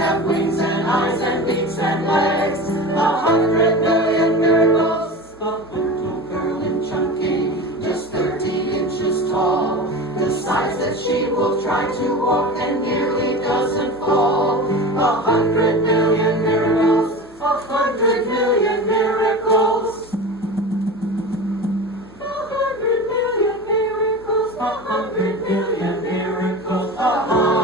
have wings and eyes and beaks and legs. 100 million miracles. A little girl in chunky, just 13 inches tall, decides that she will try to walk and nearly doesn't fall. 100 million miracles. 100 million miracles. 100 million miracles. 100 million miracles. 100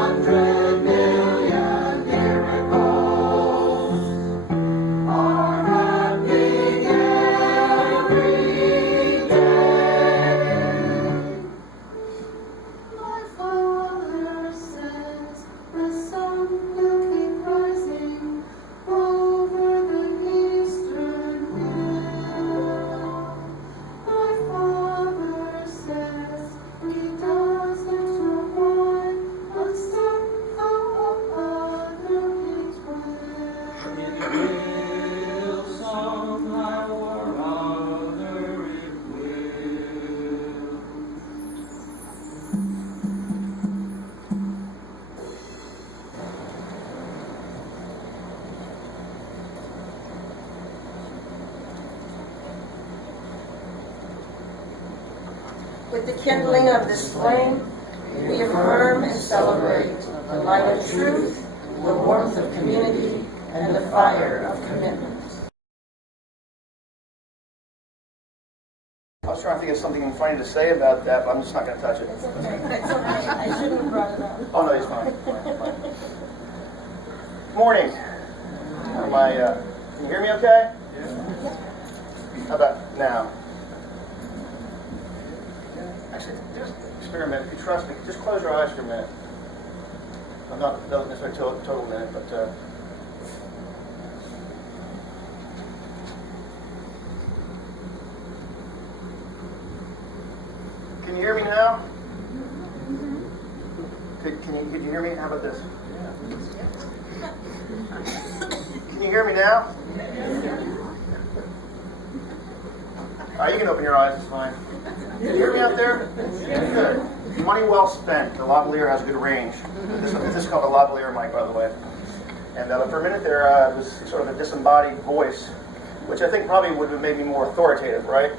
million miracles are happening every day. My father says the sun will keep rising over the eastern hill. My father says he doesn't know why, but somehow other kids will. It will, somehow or other it will. With the kindling of this flame, we affirm and celebrate the light of truth, the warmth of community, and the fire of commitment. I was trying to think of something funny to say about that, but I'm just not going to touch it. It's okay. It's okay. I shouldn't have brought it up. Oh, no, he's fine. Fine. Morning. Am I, can you hear me okay? How about now? Actually, just experiment. If you trust me, just close your eyes for a minute. I'm not, doesn't necessarily total minute, but can you hear me now? Could you hear me? How about this? Can you hear me now? You can open your eyes, it's fine. Can you hear me out there? Good. Money well spent. The lavalier has good range. This is called a lavalier mic, by the way. And for a minute there, it was sort of a disembodied voice, which I think probably would have made me more authoritative, right?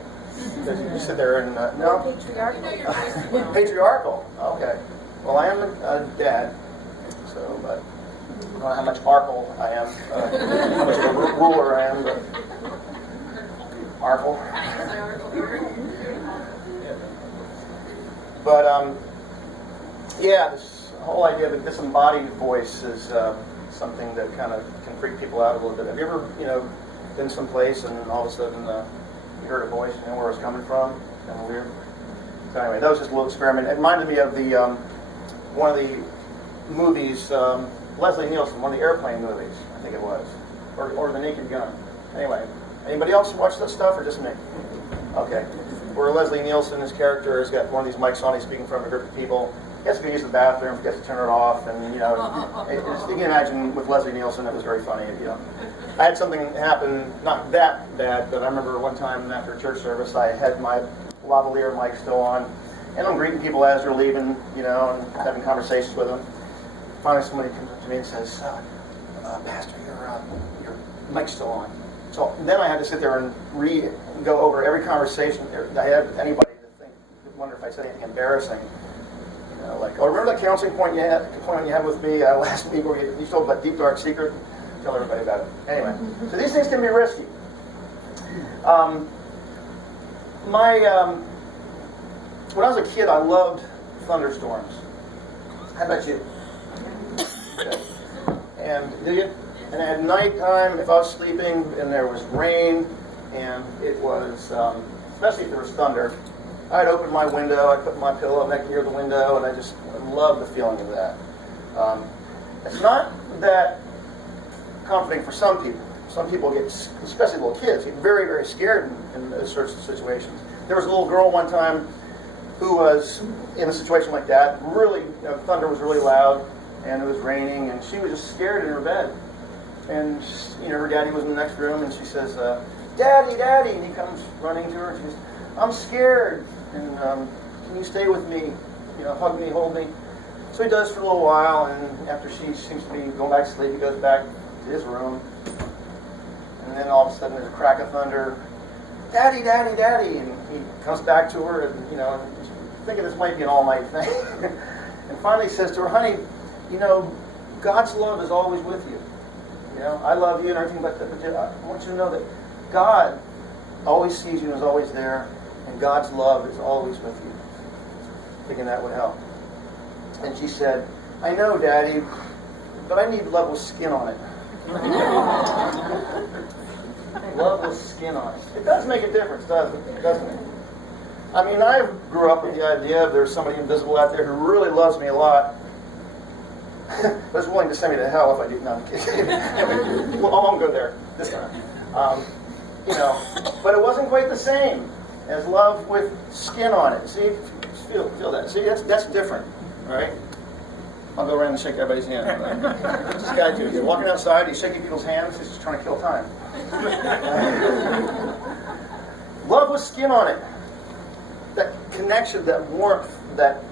Because you sit there and, no? Patriarchal. Patriarchal. Okay. Well, I am a dad, so, but I don't know how much arkle I am, how much of a ruler I am, but arkle. But, yeah, this whole idea of a disembodied voice is something that kind of can freak people out a little bit. Have you ever, been someplace and all of a sudden you heard a voice, you know where it was coming from? Kind of weird. So anyway, that was just a little experiment. It reminded me of the one of the movies, Leslie Nielsen, one of the airplane movies, I think it was, or The Naked Gun. Anyway, anybody else watch that stuff, or just me? Okay. Where Leslie Nielsen, his character, has got one of these mics on, he's speaking in front of a group of people. He has to go use the bathroom, forgets to turn it off, and you can imagine with Leslie Nielsen, it was very funny. I had something happen, not that bad, but I remember one time after a church service, I had my lavalier mic still on, and I'm greeting people as they're leaving, and having conversations with them. Finally, somebody comes up to me and says, "Pastor, your mic's still on." So then I had to sit there and go over every conversation I had with anybody to wonder if I said anything embarrassing. Like, remember that counseling appointment you had with me last week where you told about deep dark secret? Tell everybody about it. Anyway, so these things can be risky. When I was a kid, I loved thunderstorms. How about you? Okay. And did you? And at nighttime, if I was sleeping and there was rain, and it was, especially if there was thunder, I'd open my window, I'd put my pillow next near the window, and I just loved the feeling of that. It's not that comforting for some people. Some people get, especially little kids, get very, very scared in those sorts of situations. There was a little girl one time who was in a situation like that. Really, thunder was really loud, and it was raining, and she was just scared in her bed. And her daddy was in the next room, and she says, "Daddy, Daddy!" And he comes running to her, and she says, "I'm scared, and can you stay with me? Hug me, hold me." So he does for a little while, and after she seems to be going back to sleep, he goes back to his room. And then all of a sudden there's a crack of thunder. Daddy, Daddy, Daddy. And he comes back to her, and, thinking this might be an all-night thing. And finally says to her, honey, God's love is always with you. I love you and everything, but I want you to know that God always sees you and is always there, and God's love is always with you. Thinking that would help. And she said, I know, Daddy, but I need love with skin on it. Love with skin on it. It does make a difference, doesn't it? I mean, I grew up with the idea of there's somebody invisible out there who really loves me a lot, but is willing to send me to hell if I do. No, I'm kidding. Well, I won't go there this time. But it wasn't quite the same as love with skin on it. See, feel that. See, that's different, right? I'll go around and shake everybody's hand. What's this guy do? He's walking outside, he's shaking people's hands, he's just trying to kill time. Love with skin on it. That connection, that warmth, that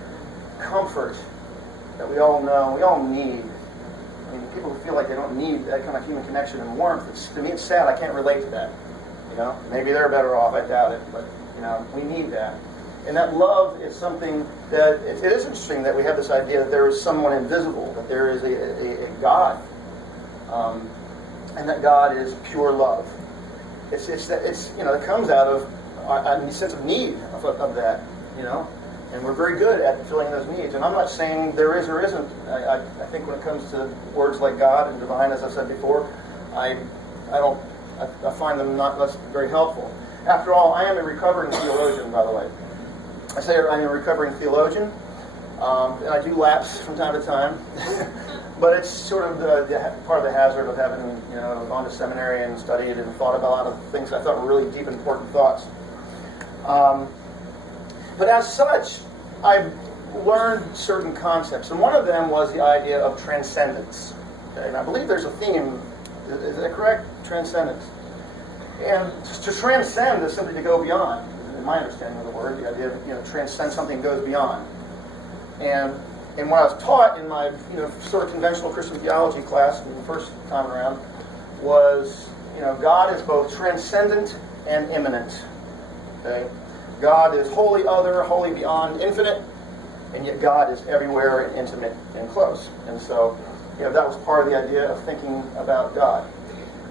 comfort that we all know, we all need. I mean, people who feel like they don't need that kind of human connection and warmth, to me it's sad. I can't relate to that. Maybe they're better off, I doubt it, but we need that. And that love is something that, it is interesting that we have this idea that there is someone invisible, that there is a God, and that God is pure love. It comes out of a sense of need of that, and we're very good at filling those needs. And I'm not saying there is or isn't. I think when it comes to words like God and divine, as I've said before, I find them not very helpful. After all, I am a recovering theologian, by the way. I say I'm a recovering theologian, and I do lapse from time to time. But it's sort of the part of the hazard of having gone to seminary and studied and thought about a lot of things I thought were really deep, important thoughts. But as such, I've learned certain concepts, and one of them was the idea of transcendence. Okay? And I believe there's a theme. Is that correct? Transcendence. And to transcend is simply to go beyond. In my understanding of the word, the idea of transcend something goes beyond. And what I was taught in my sort of conventional Christian theology class the first time around was God is both transcendent and immanent. Okay? God is wholly other, wholly beyond, infinite, and yet God is everywhere and intimate and close. And so that was part of the idea of thinking about God.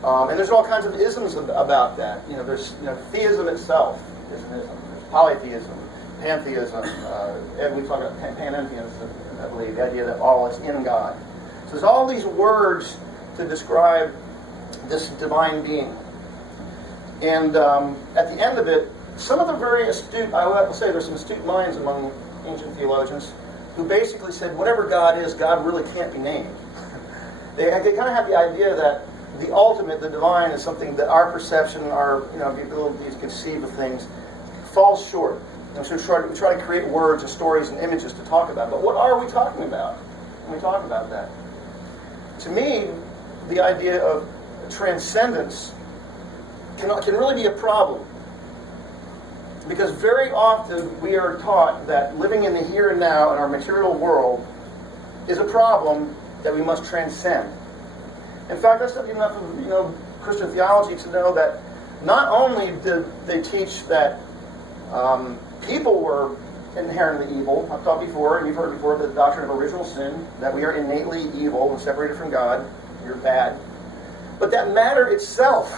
And there's all kinds of isms about that. There's theism itself is an ism. There's polytheism, pantheism, and we talk about panentheism, I believe, the idea that all is in God. So there's all these words to describe this divine being. And at the end of it, some of the very astute, I will have to say there's some astute minds among ancient theologians who basically said whatever God is, God really can't be named. They kind of have the idea that the ultimate, the divine, is something that our perception, our the ability to conceive of things, falls short. And so we try to create words or stories and images to talk about. But what are we talking about when we talk about that? To me, the idea of transcendence can really be a problem. Because very often we are taught that living in the here and now in our material world is a problem that we must transcend. In fact, I studied enough of Christian theology to know that not only did they teach that people were inherently evil. I've taught before, and you've heard before, the doctrine of original sin, that we are innately evil and separated from God. You're bad. But that matter itself,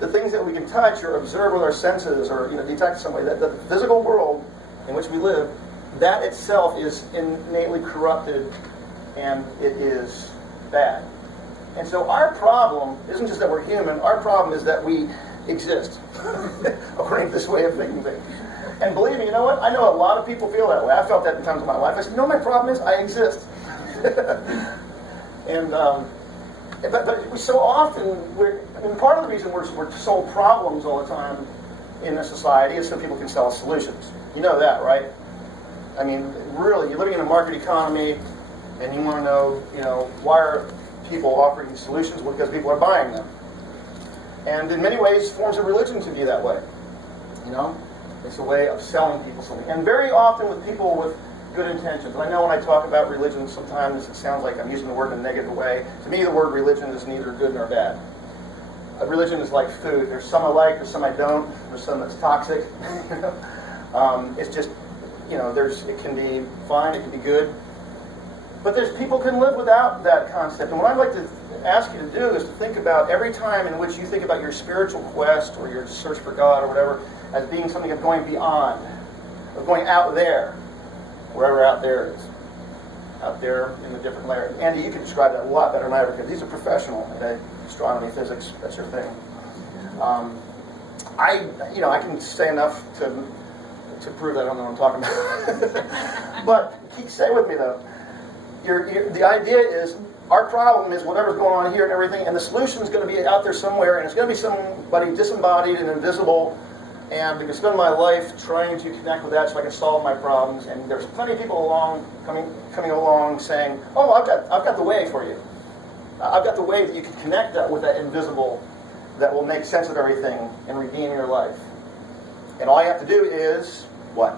the things that we can touch or observe with our senses or detect in some way, that the physical world in which we live, that itself is innately corrupted and it is bad. And so our problem isn't just that we're human, our problem is that we exist, according to this way of thinking things. And believe me, you know what? I know a lot of people feel that way. I felt that in times of my life. I said, my problem is I exist. And but we so often, part of the reason we're sold problems all the time in a society is so people can sell us solutions. You know that, right? I mean, really, you're living in a market economy, and you want to know, why are people offering these solutions? Well, because people are buying them. And in many ways, forms of religion can be that way. It's a way of selling people something. And very often with people good intentions. And I know when I talk about religion, sometimes it sounds like I'm using the word in a negative way. To me, the word religion is neither good nor bad. A religion is like food. There's some I like, there's some I don't, there's some that's toxic. It's just, it can be fine, it can be good. But people can live without that concept. And what I'd like to ask you to do is to think about every time in which you think about your spiritual quest or your search for God or whatever as being something of going beyond, of going out there, wherever out there is. Out there in the different layers. Andy, you can describe that a lot better than I ever could. He's a professional, okay? Astronomy, physics, that's your thing. I can say enough to prove that I don't know what I'm talking about. But stay with me though. The idea is our problem is whatever's going on here and everything, and the solution is going to be out there somewhere, and it's going to be somebody disembodied and invisible. And I'm going to spend my life trying to connect with that so I can solve my problems. And there's plenty of people coming along saying, "Oh, I've got the way for you. I've got the way that you can connect that with that invisible, that will make sense of everything and redeem your life." And all you have to do is what?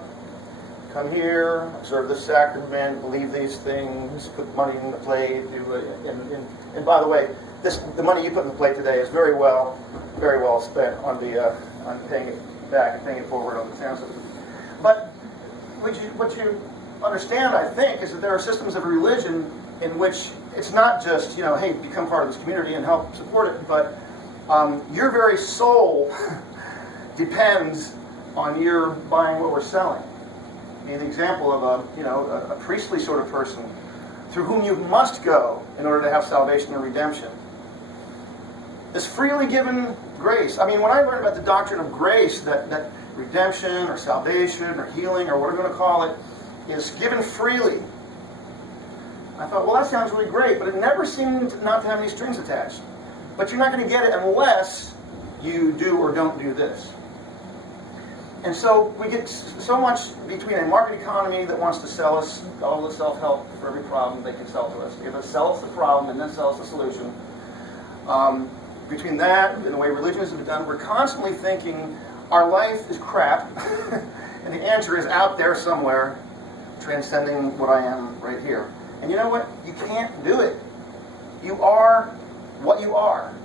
Come here, observe the sacrament, believe these things, put money in the plate. And by the way, the money you put in the plate today is very well spent on paying it back and paying it forward on the sound system. But what you understand, I think, is that there are systems of religion in which it's not just, hey, become part of this community and help support it, but your very soul depends on your buying what we're selling. An example of a priestly sort of person through whom you must go in order to have salvation and redemption. This freely given grace. I mean, when I learned about the doctrine of grace, that redemption or salvation or healing or whatever you want to call it is given freely, I thought, well, that sounds really great, but it never seemed not to have any strings attached. But you're not going to get it unless you do or don't do this. And so we get so much between a market economy that wants to sell us all the self-help for every problem they can sell to us. If they sell us the problem and then sell us the solution, between that and the way religion has been done, we're constantly thinking our life is crap, and the answer is out there somewhere, transcending what I am right here. And you know what? You can't do it. You are what you are.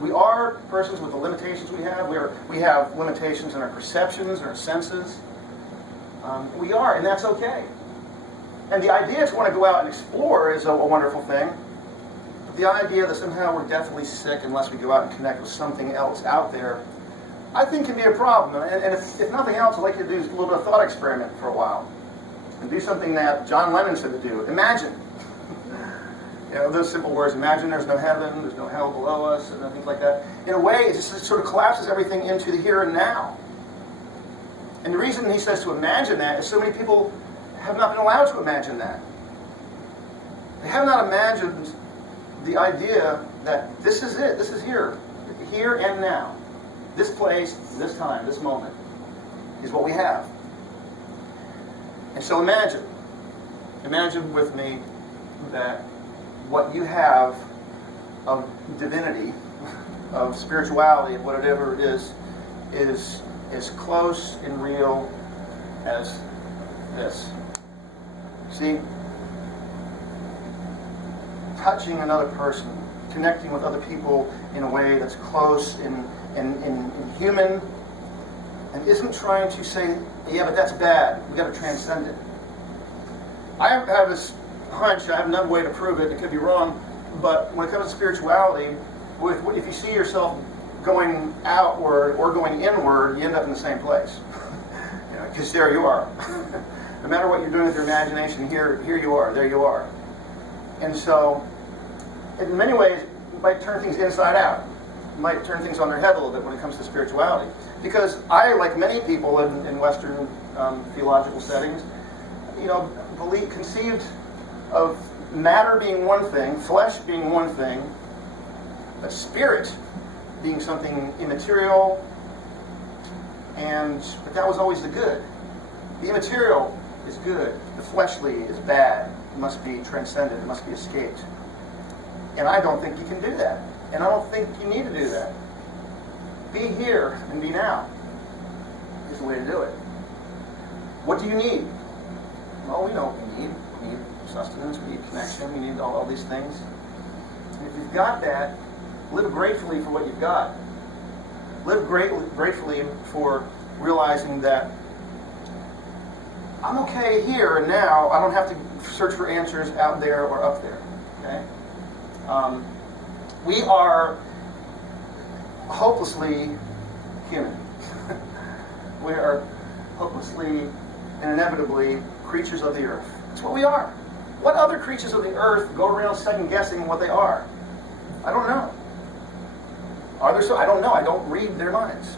We are persons with the limitations we have. We have limitations in our perceptions, our senses. We are, and that's okay. And the idea to want to go out and explore is a wonderful thing. But the idea that somehow we're deathly sick unless we go out and connect with something else out there, I think can be a problem. And if nothing else, I'd like you to do a little bit of thought experiment for a while. And do something that John Lennon said to do. Imagine. Those simple words. Imagine there's no heaven, there's no hell below us, and things like that. In a way, it just sort of collapses everything into the here and now. And the reason he says to imagine that is so many people have not been allowed to imagine that. They have not imagined the idea that this is it, this is here and now. This place, this time, this moment is what we have. And so imagine with me that what you have of divinity, of spirituality, of whatever it is as close and real as this. See, touching another person, connecting with other people in a way that's close and human, and isn't trying to say, yeah, but that's bad. We've got to transcend it. I have this hunch, I have another way to prove it, it could be wrong, but when it comes to spirituality, if you see yourself going outward or going inward, you end up in the same place. Because there you are. No matter what you're doing with your imagination, here you are, there you are. And so, in many ways, it might turn things inside out. It might turn things on their head a little bit when it comes to spirituality. Because I, like many people in Western theological settings, conceived of matter being one thing, flesh being one thing, but spirit being something immaterial, but that was always the good. The immaterial is good, the fleshly is bad. It must be transcended, it must be escaped. And I don't think you can do that. And I don't think you need to do that. Be here and be now is the way to do it. What do you need? Well, we know what we need. We need sustenance, we need connection, we need all these things. And if you've got that, live gratefully for what you've got. Live gratefully for realizing that I'm okay here and now. I don't have to search for answers out there or up there. Okay? We are hopelessly human. We are hopelessly and inevitably creatures of the earth. That's what we are. What other creatures of the earth go around second guessing what they are? I don't know. Are there so? I don't know. I don't read their minds.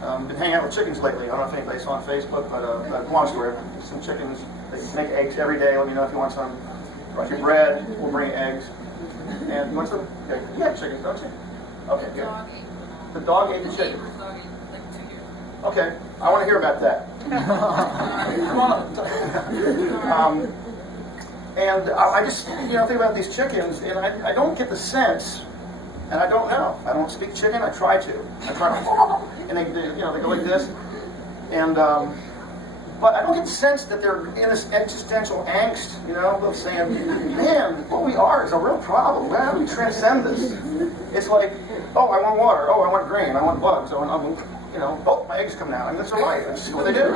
Been hanging out with chickens lately. I don't know if anybody saw on Facebook, but long story. Some chickens, they make eggs every day. Let me know if you want some. Brought your bread. We'll bring eggs. And you want some? Okay. You have chickens, don't you? Okay, good. The dog ate the chicken. Okay, I want to hear about that. Come on. And I just, think about these chickens, and I don't get the sense, and I don't know. I don't speak chicken. I try to, and they go like this, and but I don't get the sense that they're in this existential angst, of saying, man, what we are is a real problem. How do we transcend this? It's like, oh, I want water. Oh, I want grain. I want bugs. Oh, oh, my eggs coming out. I mean, that's their life. That's what they do.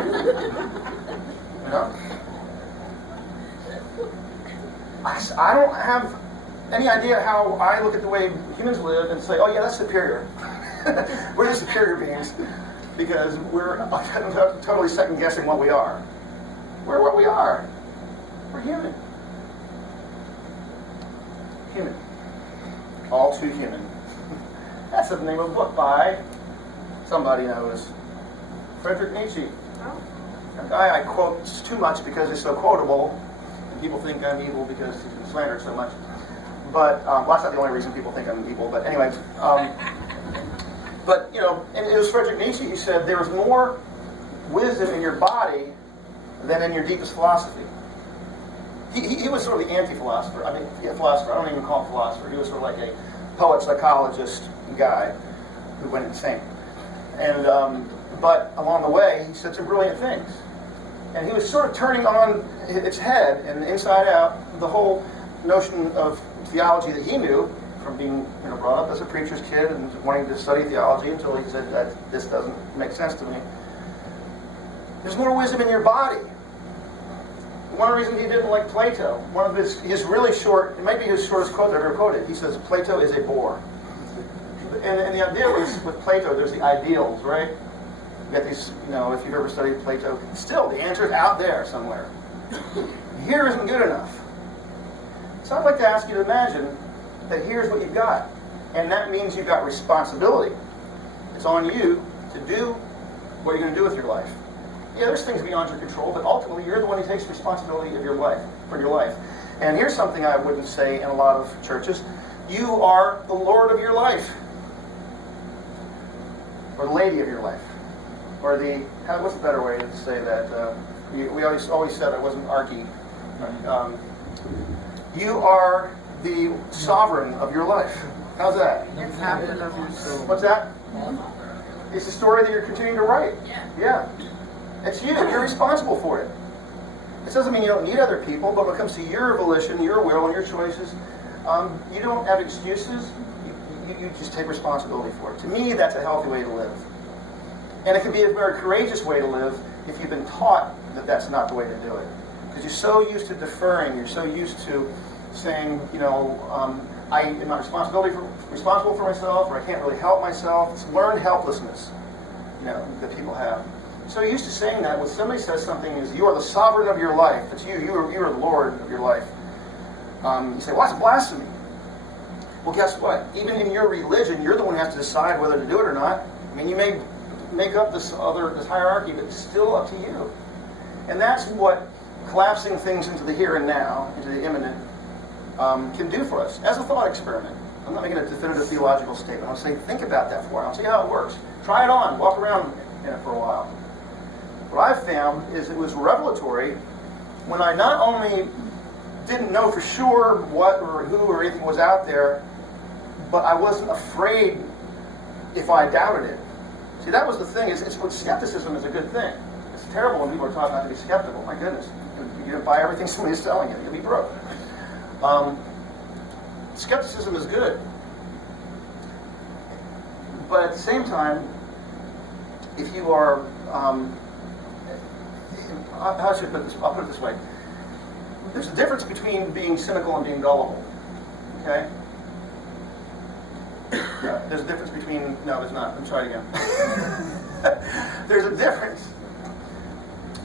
I don't have any idea how I look at the way humans live and say, oh yeah, that's superior. We're the superior beings because we're totally second guessing what we are. We're what we are. We're human. Human. All too human. That's the name of a book by somebody knows. Friedrich Nietzsche. A guy I quote too much because he's so quotable. People think I'm evil because he's been slandered so much. But, well, that's not the only reason people think I'm evil, but anyways. But, and it was Friedrich Nietzsche, he said, there is more wisdom in your body than in your deepest philosophy. He was sort of the anti-philosopher. I mean, philosopher, I don't even call him philosopher. He was sort of like a poet, psychologist guy who went insane. And, but along the way, he said some brilliant things. And he was sort of turning on its head and inside out the whole notion of theology that he knew from being brought up as a preacher's kid and wanting to study theology until he said that this doesn't make sense to me. There's more wisdom in your body. One reason he didn't like Plato, one of his really short, it might be his shortest quote I've ever quoted, he says, Plato is a bore. And the idea was, with Plato, there's the ideals, right? You got these, if you've ever studied Plato, still the answer's out there somewhere. Here isn't good enough. So I'd like to ask you to imagine that here's what you've got. And that means you've got responsibility. It's on you to do what you're going to do with your life. Yeah, there's things beyond your control, but ultimately you're the one who takes responsibility of your life, for your life. And here's something I wouldn't say in a lot of churches. You are the Lord of your life. Or the lady of your life. Or what's a better way to say that? We always said I wasn't archy. You are the sovereign of your life. How's that? Captain of your soul. What's that? It's a story that you're continuing to write. Yeah. It's you. You're responsible for it. It doesn't mean you don't need other people, but when it comes to your volition, your will, and your choices, you don't have excuses. You just take responsibility for it. To me, that's a healthy way to live. And it can be a very courageous way to live if you've been taught that that's not the way to do it. Because you're so used to deferring, you're so used to saying, I am not responsible for myself, or I can't really help myself. It's learned helplessness, that people have. So you're used to saying that when somebody says something is, you are the sovereign of your life. It's you. You are the Lord of your life. You say, well, that's blasphemy. Well, guess what? Even in your religion, you're the one who has to decide whether to do it or not. I mean, you may make up this hierarchy, but it's still up to you. And that's what collapsing things into the here and now, into the imminent, can do for us as a thought experiment. I'm not making a definitive theological statement. I'm saying think about that for a while. See how it works. Try it on. Walk around in it for a while. What I've found is it was revelatory when I not only didn't know for sure what or who or anything was out there, but I wasn't afraid if I doubted it. See, that was the thing. Skepticism is a good thing. It's terrible when people are taught not to be skeptical. My goodness. You You buy everything somebody's selling you. You'll be broke. Skepticism is good. But at the same time, if you are, how should I put this? I'll put it this way. There's a difference between being cynical and being gullible. Okay? There's a difference between, no, there's not. Let me try it again. There's a difference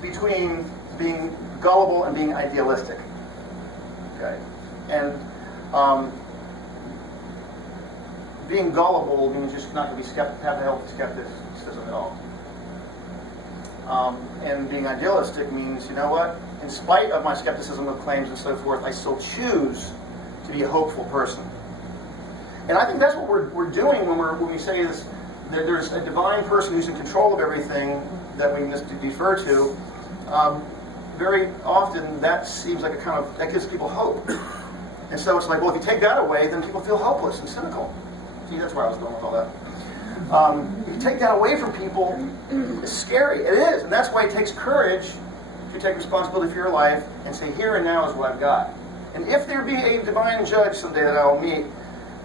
between being gullible and being idealistic. Okay? And being gullible means you're just not going to be have a healthy skepticism at all. And being idealistic means, you know what? In spite of my skepticism of claims and so forth, I still choose to be a hopeful person. And I think that's what we're doing when we say this. There's a divine person who's in control of everything that we defer to. Very often, that seems like that gives people hope. And so it's like, well, if you take that away, then people feel hopeless and cynical. See, that's where I was going with all that. If you take that away from people, it's scary. It is, and that's why it takes courage to take responsibility for your life and say, here and now is what I've got. And if there be a divine judge someday that I will meet,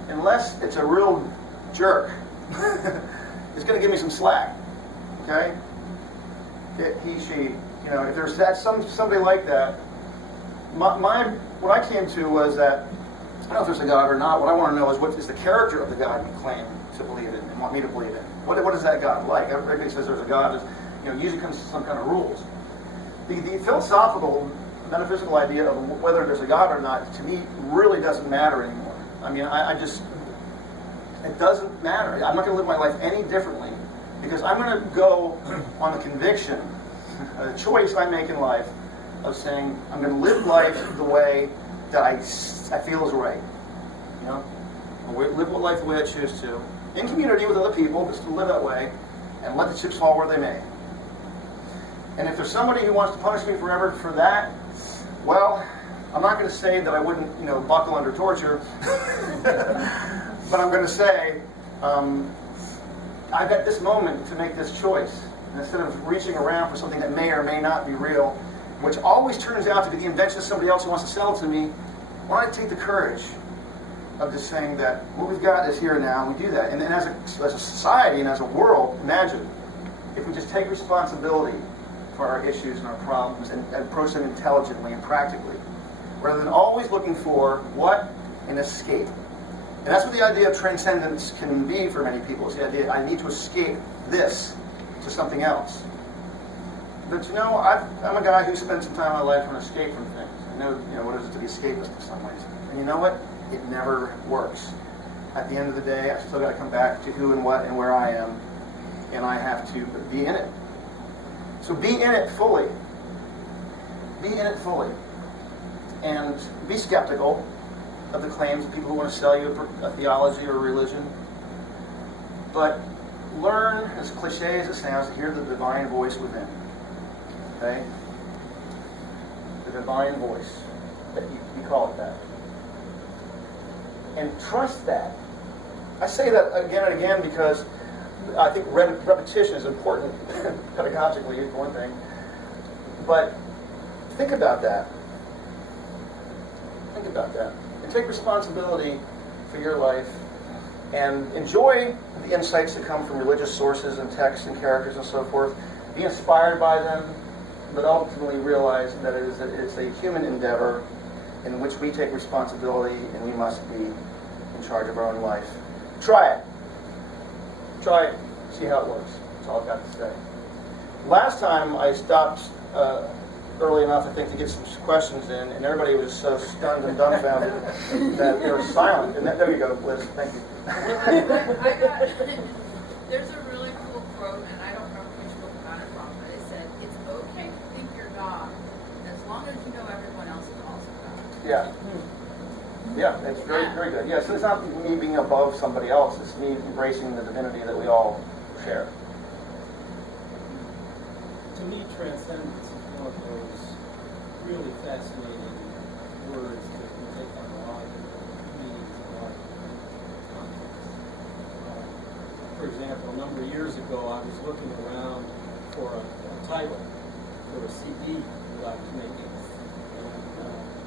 unless it's a real jerk, it's going to give me some slack. Okay? He, she. You know, if there's somebody like that, what I came to was that, I don't know if there's a God or not. What I want to know is what is the character of the God you claim to believe in and want me to believe in. What is that God like? Everybody says there's a God. Usually comes some kind of rules. The philosophical, metaphysical idea of whether there's a God or not, to me, really doesn't matter anymore. I mean, it doesn't matter. I'm not going to live my life any differently because I'm going to go on the conviction, the choice I make in life of saying I'm going to live life the way that I feel is right. You know, I'll live life the way I choose to, in community with other people, just to live that way, and let the chips fall where they may. And if there's somebody who wants to punish me forever for that, well, I'm not going to say that I wouldn't, buckle under torture, but I'm going to say I've got this moment to make this choice. And instead of reaching around for something that may or may not be real, which always turns out to be the invention of somebody else who wants to sell it to me, why don't I take the courage of just saying that what we've got is here and now, and we do that. And then as a society and as a world, imagine if we just take responsibility for our issues and our problems and approach them intelligently and practically, rather than always looking for what? An escape. And that's what the idea of transcendence can be for many people. It's the idea, I need to escape this to something else. But I'm a guy who spent some time in my life trying to escape from things. I know, what it is to be escapist in some ways. And you know what? It never works. At the end of the day, I've still got to come back to who and what and where I am. And I have to be in it. So be in it fully. Be in it fully. And be skeptical of the claims of people who want to sell you a theology or a religion. But learn, as cliche as it sounds, to hear the divine voice within. Okay? The divine voice. That you call it that. And trust that. I say that again and again because I think repetition is important pedagogically, for one thing. But think about that. Think about that. And take responsibility for your life and enjoy the insights that come from religious sources and texts and characters and so forth. Be inspired by them, but ultimately realize that it's a human endeavor in which we take responsibility and we must be in charge of our own life. Try it. Try it. See how it works. That's all I've got to say. Last time I stopped early enough, I think, to get some questions in, and everybody was so stunned and dumbfounded that they were silent. And there you go, Liz. Thank you. There's a really cool quote, and I don't know which book got it from, but it said, "It's okay to think you're God, as long as you know everyone else is also God." Yeah. Yeah, it's very, very good. Yeah, so it's not me being above somebody else. It's me embracing the divinity that we all share. To me, transcendence is one of those really fascinating words that can take on a lot of meanings and a lot of contexts. For example, a number of years ago, I was looking around for a title for a CD that I was making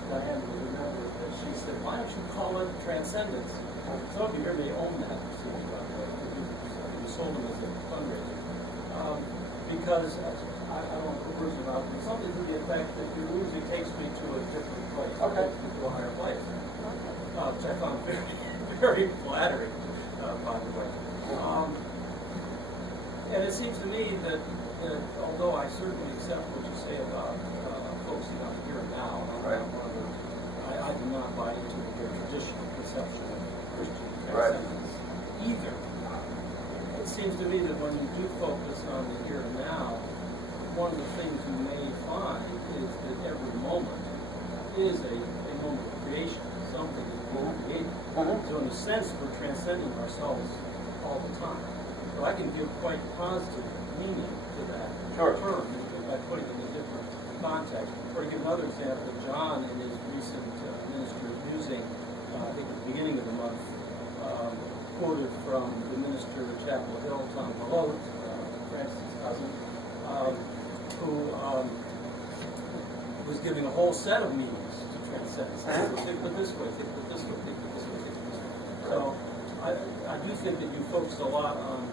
Diane will remember that she said, why don't you call it transcendence? Some of you here may own that machine, by the way. You sold them as a fundraiser. Because, I don't want to put words in your mouth, but something to the effect that your music takes me to a different place. Okay. Takes me to a higher place. Which I found very, very flattering, by the way. And it seems to me that although I certainly accept what you say about focusing on the here and now, Right. I do not buy into the very traditional conception of Christian Right. transcendence either. It seems to me that when you do focus on the here and now, one of the things you may find is that every moment is a moment of creation, something is being created. So in a sense, we're transcending ourselves all the time. So I can give quite positive meaning to that term by putting it in a different context. Or to give another example, John in his recent minister's musing, I think at the beginning of the month, quoted from the minister of Chapel Hill, Tom Malone, Francis' cousin, who was giving a whole set of meanings to transcendence. Think of it this way, think of it this way, think of it this way, think of it this way. So I do think that you focused a lot on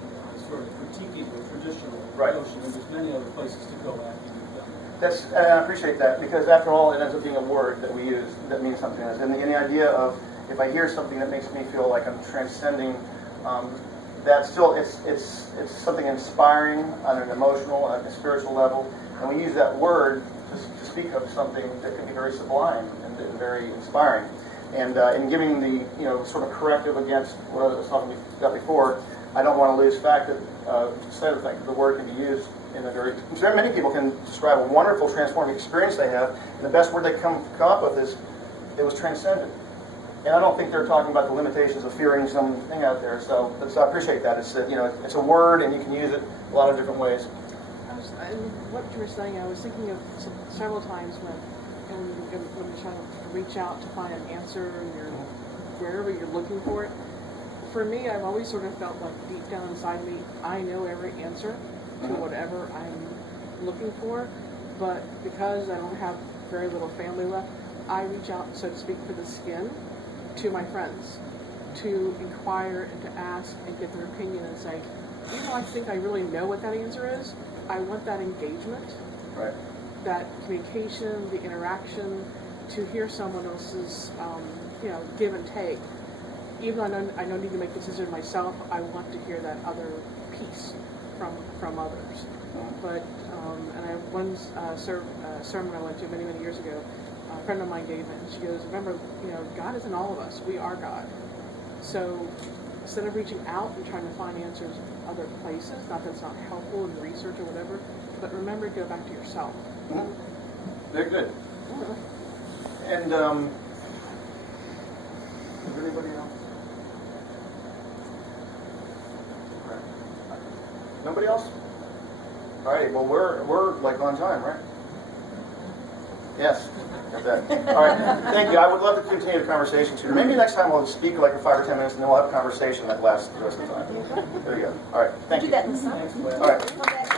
sort of critiquing the traditional notion, and there's many other places to go after you've done that. I appreciate that, because after all, it ends up being a word that we use that means something else. And the idea of, if I hear something that makes me feel like I'm transcending, that's still, it's something inspiring on an emotional, on a spiritual level. And we use that word to speak of something that can be very sublime and very inspiring. And in giving the sort of corrective against what I was talking about before, I don't want to lose sight of the fact that the word can be used in a very many people can describe a wonderful transforming experience they have, and the best word they come up with is it was transcendent. And I don't think they're talking about the limitations of fearing something out there. So I appreciate that. It's it's a word, and you can use it a lot of different ways. And what you were saying, I was thinking of several times when you're trying to reach out to find an answer, and you're wherever you're looking for it. For me, I've always sort of felt like deep down inside me, I know every answer to whatever I'm looking for, but because I don't have very little family left, I reach out, so to speak, for the skin to my friends to inquire and to ask and get their opinion and say, even though I think I really know what that answer is, I want that engagement, that communication, the interaction, to hear someone else's, give and take. Even though I don't need to make the decision myself, I want to hear that other piece from others. But and I one sermon I went to many years ago, a friend of mine gave it, and she goes, "Remember, God is in all of us. We are God. So instead of reaching out and trying to find answers other places, not that it's not helpful in research or whatever, but remember to go back to yourself." Very good. And is there anybody else? Nobody else? All right. Well, we're like on time, right? Yes. Got that. All right. Thank you. I would love to continue the conversation sooner. Maybe next time we'll speak like for 5 or 10 minutes, and then we'll have a conversation that lasts the rest of the time. There you go. All right. Thank you. Do that in the sun. Thanks, Glenn. All right.